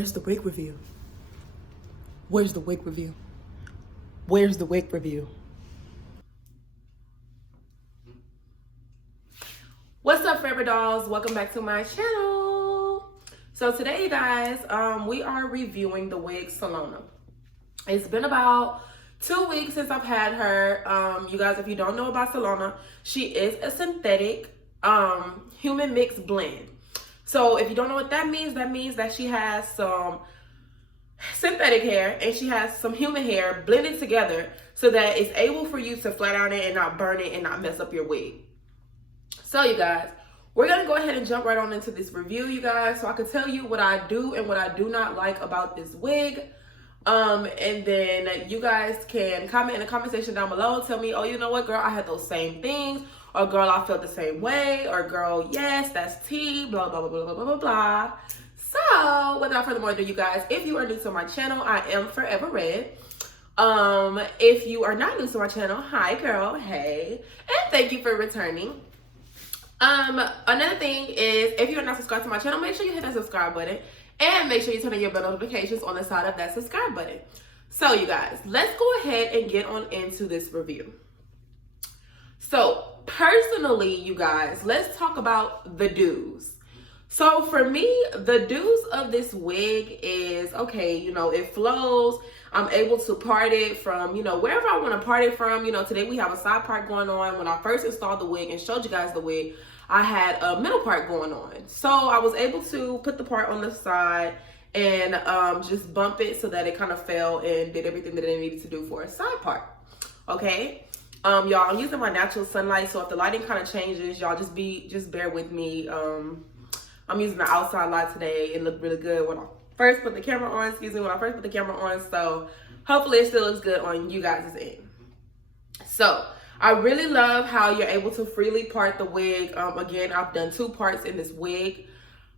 Where's the wig review? Where's the wig review? Where's the wig review? What's up, Foureverdolls? Welcome back to my channel. So today, guys, we are reviewing the wig Solana. It's been about 2 weeks since I've had her. You guys, if you don't know about Solana, she is a synthetic human mix blend. So if you don't know what that means that she has some synthetic hair and she has some human hair blended together so that it's able for you to flat iron it and not burn it and not mess up your wig. So you guys, we're gonna go ahead and jump right on into this review, you guys, so I can tell you what I do and what I do not like about this wig. And then you guys can comment in the comment section down below, tell me, oh, you know what, girl, I had those same things, or girl, I felt the same way, or girl, yes, that's tea, blah, blah, blah, blah, blah, blah, blah. So without further ado, you guys, if you are new to my channel, I am Forever Red. If you are not new to my channel, hi girl, hey, and thank you for returning. Another thing is, if you're not subscribed to my channel, make sure you hit that subscribe button and make sure you turn on your bell notifications on the side of that subscribe button. So you guys, let's go ahead and get on into this review. So personally, you guys, let's talk about the do's. So for me, the do's of this wig is, okay, you know, it flows. I'm able to part it from, you know, wherever I want to part it from. You know, today we have a side part going on. When I first installed the wig and showed you guys the wig, I had a middle part going on. So I was able to put the part on the side and just bump it so that it kind of fell and did everything that it needed to do for a side part. Okay. Y'all, I'm using my natural sunlight, so if the lighting kind of changes, y'all just bear with me. I'm using the outside light today. It looked really good when I first put the camera on, so hopefully it still looks good on you guys' end. So I really love how you're able to freely part the wig. Again, I've done 2 parts in this wig.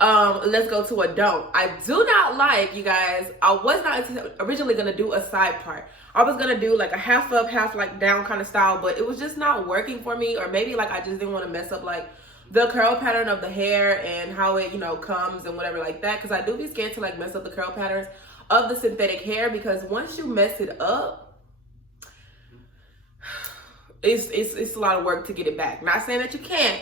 Let's go to a don't. I do not like, you guys, I was not originally gonna do a side part. I was gonna do like a half up, half like down kind of style, but it was just not working for me, or maybe like I just didn't want to mess up like the curl pattern of the hair and how it, you know, comes and whatever like that, because I do be scared to like mess up the curl patterns of the synthetic hair, because once you mess it up, it's a lot of work to get it back. Not saying that you can't,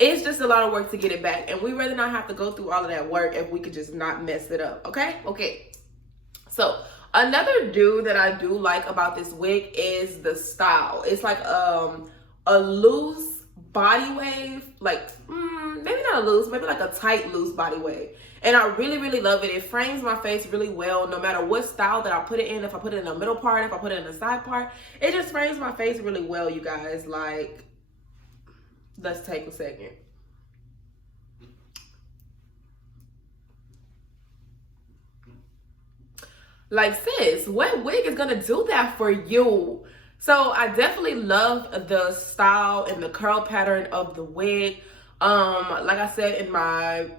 it's just a lot of work to get it back, and we rather not have to go through all of that work if we could just not mess it up. Okay. So another do that I do like about this wig is the style. It's like a loose body wave, like maybe not a loose, maybe like a tight loose body wave, and I really love it. It frames my face really well no matter what style that I put it in. If I put it in the middle part, if I put it in the side part, it just frames my face really well, you guys. Like, let's take a second. Like, sis, what wig is gonna do that for you? So I definitely love the style and the curl pattern of the wig. Like I said in my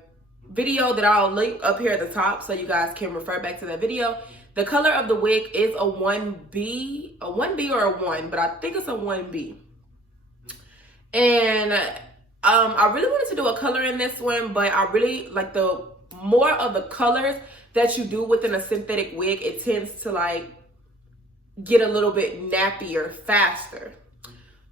video that I'll link up here at the top so you guys can refer back to that video, the color of the wig is a 1B or a 1, but I think it's a 1B. And I really wanted to do a color in this one, but I really like the more of the colors that you do within a synthetic wig, it tends to like get a little bit nappier faster.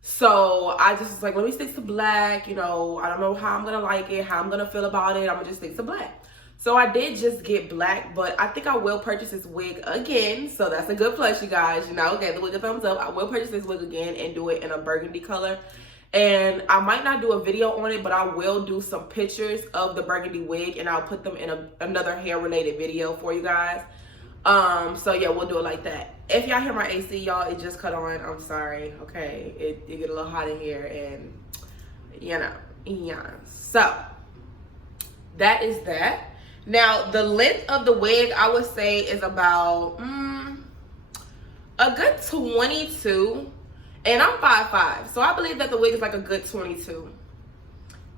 So I just was like, let me stick to black. You know, I don't know how I'm gonna like it, how I'm gonna feel about it. I'm gonna just stick to black. So I did just get black, but I think I will purchase this wig again. So that's a good plus, you guys. You know, okay, the wig a thumbs up. I will purchase this wig again and do it in a burgundy color. And I might not do a video on it, but I will do some pictures of the burgundy wig, and I'll put them in another hair related video for you guys. So yeah, we'll do it like that. If y'all hear my AC, y'all, it just cut on. I'm sorry. Okay, it get a little hot in here, and you know, yeah. So that is that. Now the length of the wig, I would say, is about a good 22, and I'm 5'5", so I believe that the wig is like a good 22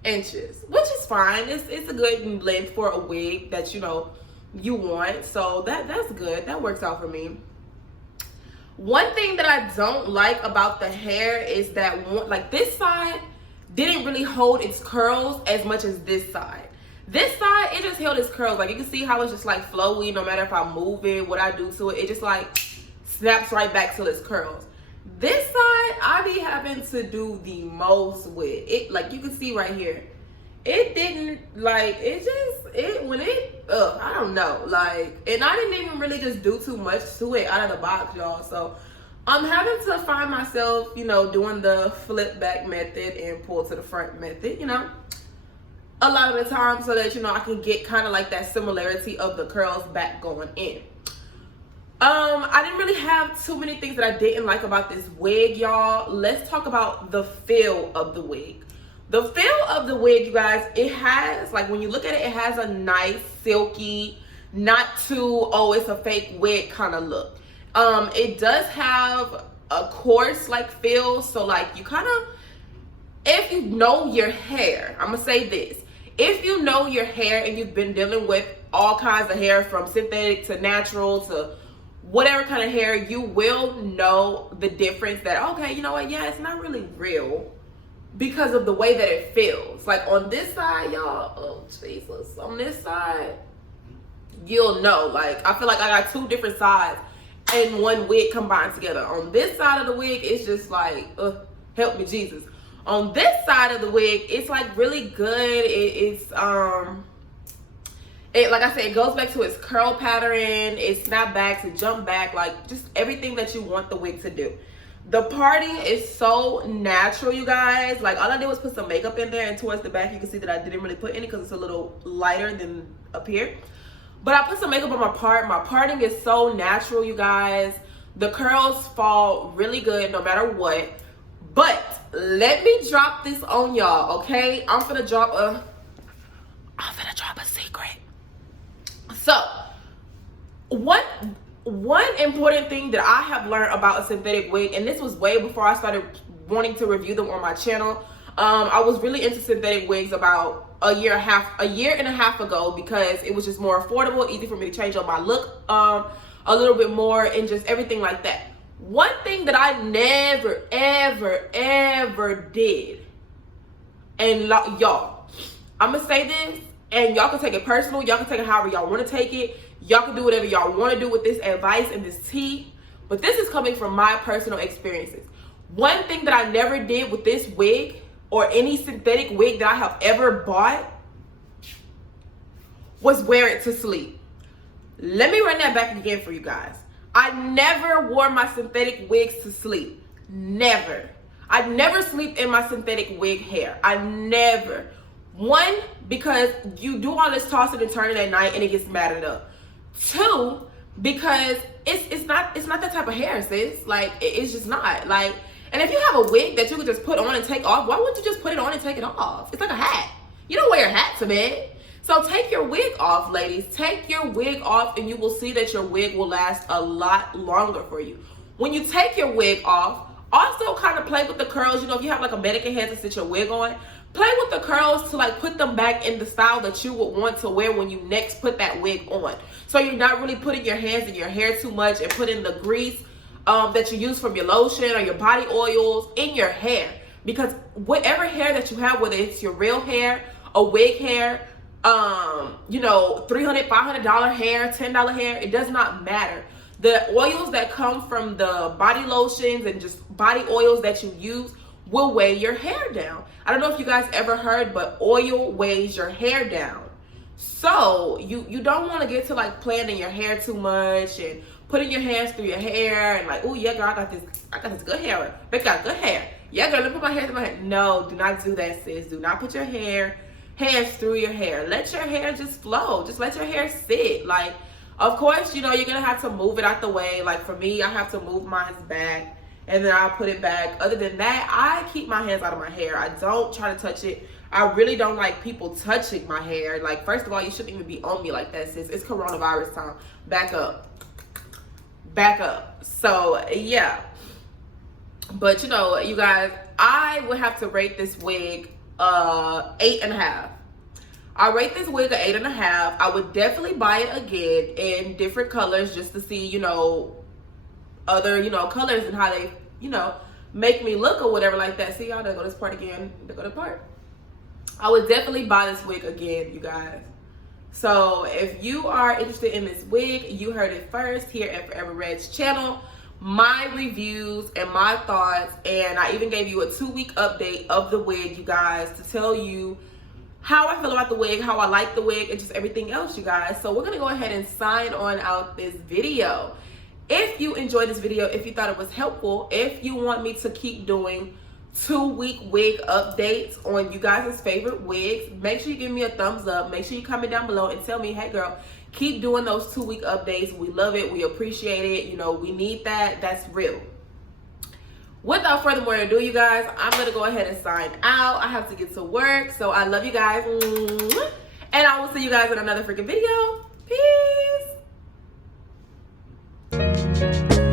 inches, which is fine. It's a good length for a wig that, you know, you want. So that's good. That works out for me. One thing that I don't like about the hair is that like this side didn't really hold its curls as much as this side. This side, it just held its curls. Like, you can see how it's just like flowy. No matter if I move it, what I do to it, it just like snaps right back to its curls. This side, I be having to do the most with it. Like, you can see right here, it didn't, like, I don't know, like, and I didn't even really just do too much to it out of the box, y'all. So I'm having to find myself, you know, doing the flip back method and pull to the front method, you know, a lot of the time, so that, you know, I can get kind of like that similarity of the curls back going in. I didn't really have too many things that I didn't like about this wig, y'all. Let's talk about the feel of the wig. The feel of the wig, you guys, it has, like, when you look at it, it has a nice, silky, not too, oh, it's a fake wig kind of look. It does have a coarse, like, feel. So, like, you kind of, if you know your hair, I'm gonna say this. If you know your hair and you've been dealing with all kinds of hair, from synthetic to natural to whatever kind of hair, you will know the difference that, okay, you know what, yeah, it's not really real because of the way that it feels. Like, on this side, y'all, oh Jesus, on this side, you'll know. Like, I feel like I got two different sides and one wig combined together. On this side of the wig, it's just like, help me Jesus. On this side of the wig, it's like really good. Like I said, it goes back to its curl pattern, it snap back, to jump back, like just everything that you want the wig to do. The parting is so natural, you guys. Like, all I did was put some makeup in there, and towards the back you can see that I didn't really put any because it's a little lighter than up here. But I put some makeup on my part. My parting is so natural, you guys. The curls fall really good no matter what. But let me drop this on y'all, okay? I'm finna drop a secret. So, one important thing that I have learned about a synthetic wig, and this was way before I started wanting to review them on my channel. I was really into synthetic wigs about a year and a half ago, because it was just more affordable, easy for me to change up my look a little bit more, and just everything like that. One thing that I never, ever did, and y'all, I'm gonna say this, and y'all can take it personal, y'all can take it however y'all want to take it, y'all can do whatever y'all want to do with this advice and this tea, but this is coming from my personal experiences. One thing that I never did with this wig, or any synthetic wig that I have ever bought, was wear it to sleep. Let me run that back again for you guys. I never wore my synthetic wigs to sleep. Never. I never sleep in my synthetic wig hair. I never. One, because you do all this tossing and turning at night and it gets matted up. Two, because it's not that type of hair, sis. Like, it's just not. Like, and if you have a wig that you could just put on and take off, why wouldn't you just put it on and take it off? It's like a hat. You don't wear a hat to bed. So take your wig off, ladies. Take your wig off, and you will see that your wig will last a lot longer for you. When you take your wig off, also kind of play with the curls. You know, if you have like a mannequin head to sit your wig on, play with the curls to like put them back in the style that you would want to wear when you next put that wig on. So you're not really putting your hands in your hair too much and putting the grease that you use from your lotion or your body oils in your hair. Because whatever hair that you have, whether it's your real hair, a wig hair, you know, $300, $500 hair, $10 hair, it does not matter. The oils that come from the body lotions and just body oils that you use will weigh your hair down. I don't know if you guys ever heard, but oil weighs your hair down. So you don't want to get to like playing in your hair too much and putting your hands through your hair and like, oh yeah, girl, I got this good hair. They got good hair. Yeah, girl, let me put my hands in my hair. No, do not do that, sis. Do not put your hands through your hair. Let your hair just flow. Just let your hair sit. Like, of course, you know, you're gonna have to move it out the way. Like for me, I have to move mine back and then I'll put it back. Other than that, I keep my hands out of my hair. I don't try to touch it. I really don't like people touching my hair. Like, first of all, you shouldn't even be on me like that, sis. It's coronavirus time. Back up. Back up. So yeah. But you know, you guys, I would have to rate this wig 8.5. I rate this wig a 8.5. I would definitely buy it again in different colors just to see, you know, other, you know, colors and how they, you know, make me look or whatever like that. See y'all, there go this part again. There go the part. I would definitely buy this wig again, you guys. So if you are interested in this wig, you heard it first here at Forever Red's channel. My reviews and my thoughts, and I even gave you a 2-week update of the wig, you guys, to tell you how I feel about the wig, how I like the wig, and just everything else, you guys. So we're gonna go ahead and sign on out this video. If you enjoyed this video, if you thought it was helpful, if you want me to keep doing 2-week wig updates on you guys' favorite wigs, make sure you give me a thumbs up. Make sure you comment down below and tell me, hey girl, keep doing those 2-week updates. We love it. We appreciate it. You know, we need that. That's real. Without further more ado, you guys, I'm going to go ahead and sign out. I have to get to work. So I love you guys. And I will see you guys in another freaking video. Peace.